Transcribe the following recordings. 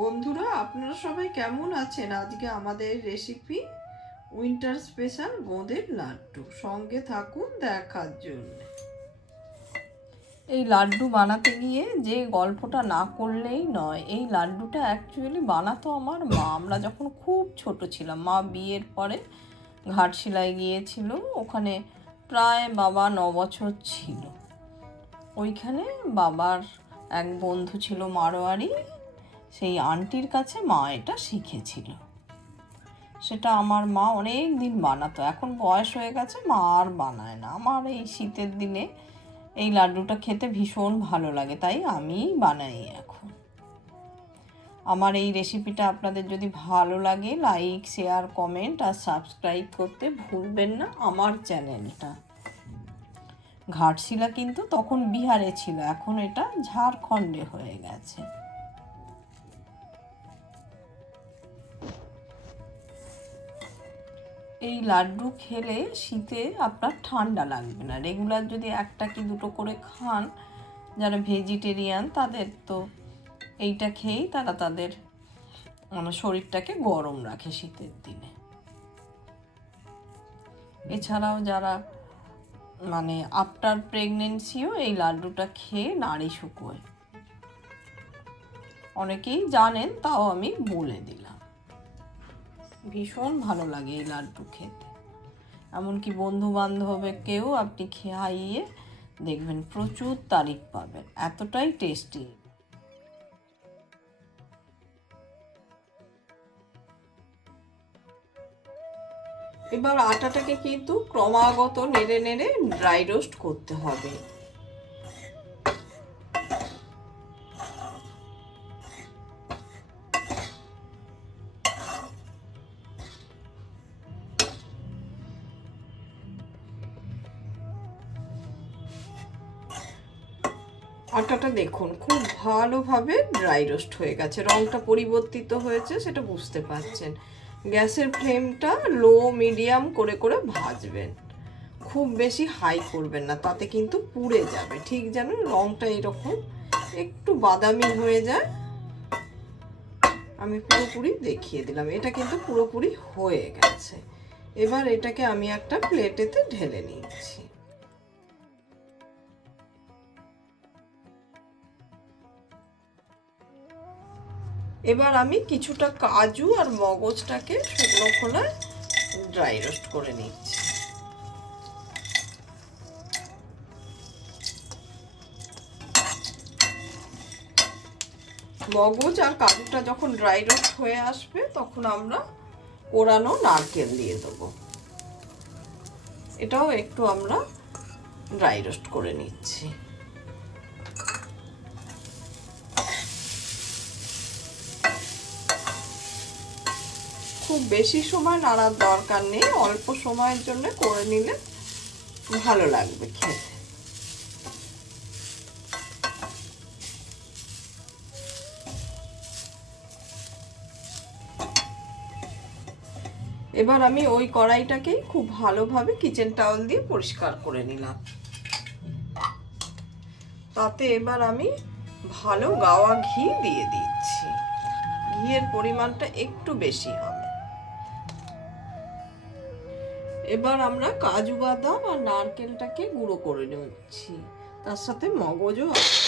বন্ধুরা, আপনারা সবাই কেমন আছেন? আজকে আমাদের রেসিপি উইন্টার স্পেশাল বোঁদের লাড্ডু। সঙ্গে থাকুন দেখার জন্য। এই লাড্ডু বানাতে গিয়ে যে গল্পটা না করলেই নয়। এই লাড্ডুটা অ্যাকচুয়ালি বানাতো আমার মা। আমরা যখন খুব ছোট ছিলাম, মা বিয়ের পরে ঘাটশিলায় গিয়েছিল। ওখানে প্রায় বাবা 9 বছর ছিল। ওইখানে বাবার এক বন্ধু ছিল মারোয়ারি, সেই আন্টির কাছে মা এটা শিখেছিল। সেটা আমার মা অনেক দিন বানাতো। এখন বয়স হয়ে গেছে, মা আর বানায় না। আমার এই শীতের দিনে এই লাড্ডুটা খেতে ভীষণ ভালো লাগে, তাই আমিই বানাই এখন। আমার এই রেসিপিটা আপনাদের যদি ভালো লাগে, লাইক, শেয়ার, কমেন্ট আর সাবস্ক্রাইব করতে ভুলবেন না আমার চ্যানেলটা। ঘাটশিলা কিন্তু তখন বিহারে ছিল, এখন এটা ঝাড়খণ্ডে হয়ে গেছে। এই লাড্ডু খেলে শীতে আপনার ঠান্ডা লাগবে না। রেগুলার যদি একটা কি দুটো করে খান, যারা ভেজিটেরিয়ান তাদের তো এইটা খেয়েই তারা তাদের শরীরটাকে গরম রাখে শীতের দিনে। এছাড়াও যারা আফটার প্রেগনেন্সিও এই লাড্ডুটা খেয়ে নাড়ি শুকোয়। অনেকেই জানেন, তাও আমি বলে দিলাম। ভীষণ ভালো লাগে এই লাড্ডু খেতে। এমনকি বন্ধু বান্ধবকেও আপনি খাইয়ে দেখবেন প্রচুর তারিফ পাবেন, এতটাই টেস্টি। এবার আটাটাকে কিন্তু ক্রমাগত নেড়ে নেড়ে ড্রাই রোস্ট করতে হবে। আটাটা দেখুন খুব ভালোভাবে ড্রাই রোস্ট হয়ে গেছে, রঙটা পরিবর্তিত হয়েছে, সেটা বুঝতে পারছেন। গ্যাসের ফ্লেমটা লো মিডিয়াম করে করে ভাজবেন, খুব বেশি হাই করবেন না, তাতে কিন্তু পুড়ে যাবে। ঠিক যেন রঙটা এরকম একটু বাদামি হয়ে যায়। আমি পুরোপুরি দেখিয়ে দিলাম, এটা কিন্তু পুরোপুরি হয়ে গেছে। এবার এটাকে আমি একটা প্লেটেতে ঢেলে নিচ্ছি। এবার আমি কিছুটা কাজু আর মগজটাকে শুকনো খোলায় ড্রাই রোস্ট করে নিচ্ছি। মগজ আর কাজুটা যখন ড্রাই রোস্ট হয়ে আসবে, তখন আমরা কোরানো নারকেল দিয়ে দেবো। এটাও একটু আমরা ড্রাই রোস্ট করে নিচ্ছি। খুব বেশি সময় নাড়ার দরকার নেই, অল্প সময়ের জন্য করে নিলে ভালো লাগবে খেতে। এবার আমি ওই কড়াইটাকেই খুব ভালোভাবে কিচেন টাওয়েল দিয়ে পরিষ্কার করে নিলাম। তাতে এবার আমি ভালো গাওয়া ঘি দিয়ে দিচ্ছি। ঘিয়ের পরিমাণটা একটু বেশি হবে। এবার আমরা কাজু বাদাম আর নারকেলটাকে গুঁড়ো করে নিচ্ছি, তার সাথে মগজও আছে।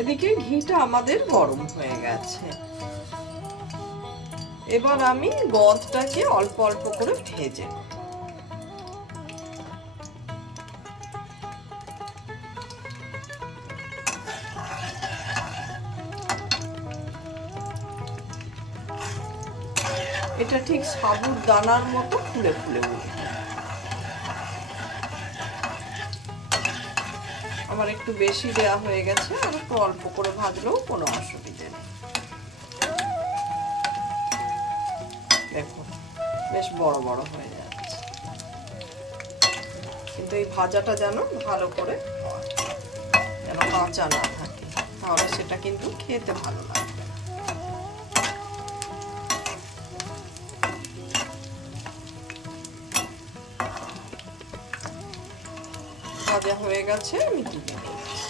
এদিকে ঘিটা আমাদের গরম হয়ে গেছে। এবার আমি গদটাকে অল্প অল্প করে ভেজে নেব। এটা ঠিক সাবুর দানার মতো ফুলে ফুলে উঠবে। আমার একটু বেশি দেয়া হয়ে গেছে, আর একটু অল্প করে ভাজলেও কোনো অসুবিধে নেই। দেখুন বেশ বড় বড় হয়ে যাচ্ছে, কিন্তু এই ভাজাটা যেন ভালো করে হয়, যেন কাঁচা না থাকে, তাহলে সেটা কিন্তু খেতে ভালো লাগবে। ভাজা হয়ে গেছে, আমি তুলে নিচ্ছি।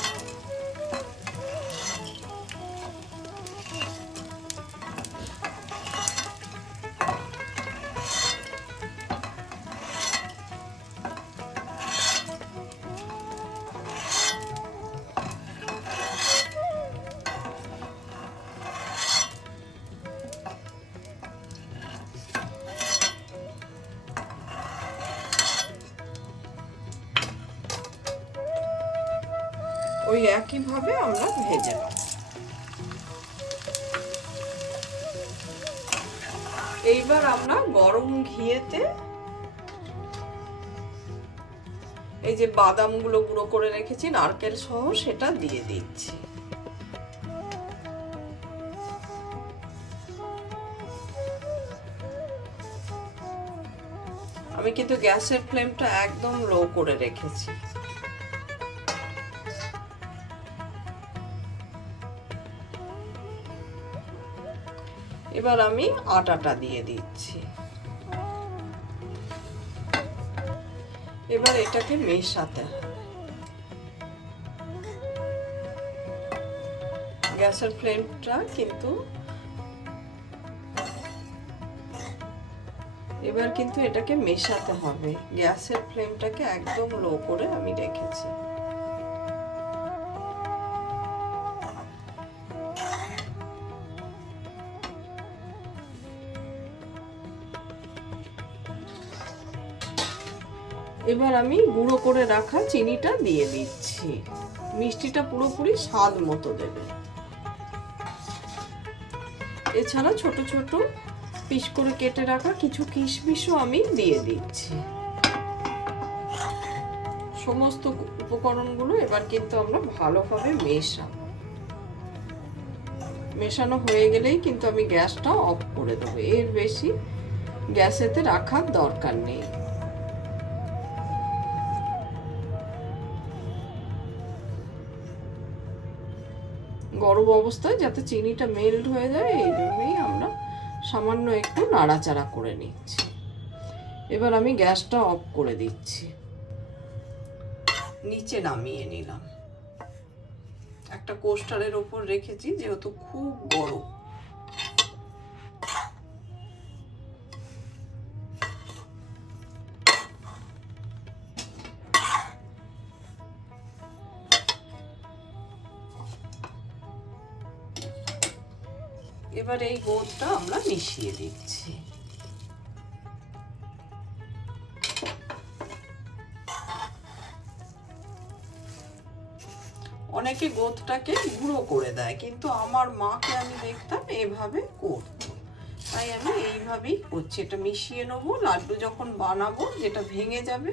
ওই একইভাবে আমরা ভেজে নেব। এইবার আমরা গরম ঘিয়েতে এই যে বাদামগুলো গুঁড়ো করে রেখেছি নারকেল সহ, সেটা দিয়ে দিচ্ছি। আমি কিন্তু গ্যাসের ফ্লেমটা একদম লো করে রেখেছি। এবার আমি আটাটা দিয়ে দিচ্ছি। এবার এটাকে মেশাতে হবে। গ্যাসের ফ্লেমটা কিন্তু এবার কিন্তু এটাকে মেশাতে হবে। গ্যাসের ফ্লেমটাকে একদম লো করে আমি রেখেছি। এবার আমি গুঁড়ো করে রাখা চিনিটা দিয়ে দিচ্ছি। মিষ্টিটা পুরোপুরি স্বাদ মতো দেবে। এছাড়া ছোট ছোট পিস করে কেটে রাখা কিছু কিশমিশও আমি দিয়ে দিচ্ছি। সমস্ত উপকরণগুলো এবার কিন্তু আমরা ভালোভাবে মেশাবো। মেশানো হয়ে গেলেই কিন্তু আমি গ্যাসটা অফ করে দেবো। এর বেশি গ্যাসেতে রাখার দরকার নেই। গরম অবস্থায় যাতে চিনিটা মেল্ট হয়ে যায়, এই জন্যই আমরা সামান্য একটু নাড়াচাড়া করে নিচ্ছি। এবার আমি গ্যাসটা অফ করে দিচ্ছি। নিচে নামিয়ে নিলাম। একটা কোস্টারের ওপর রেখেছি যেহেতু খুব গরম। এবার এই গোঁদটা আমরা মিশিয়ে দিচ্ছি। অনেকে গোঁদটাকে গুঁড়ো করে দেয়, কিন্তু আমার মাকে আমি দেখতাম এভাবে করতো, তাই আমি এইভাবেই করছি। এটা মিশিয়ে নেবো। লাড্ডু যখন বানাবো যেটা ভেঙে যাবে,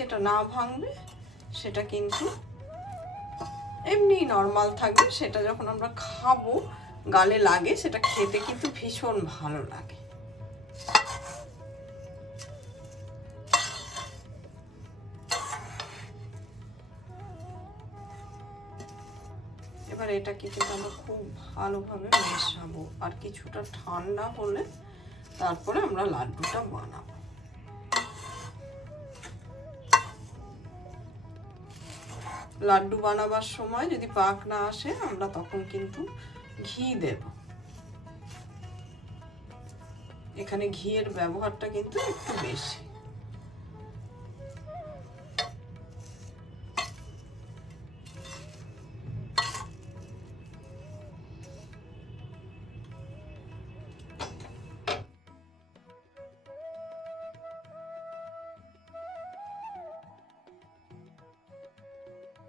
যেটা না ভাঙবে সেটা কিন্তু এমনি নর্মাল থাকবে। সেটা যখন আমরা খাবো গালে লাগে, সেটা খেতে কিন্তু ভীষণ ভালো লাগে। এবার এটাকে কিন্তু আমরা খুব ভালোভাবে মেশাবো। আর কিছুটা ঠান্ডা হলে তারপরে আমরা লাড্ডুটা বানাবো। লাড্ডু বানাবার সময় যদি পাক না আসে, আমরা তখন কিন্তু ঘি দেব। এখানে ঘিয়ের ব্যবহারটা কিন্তু একটু বেশি।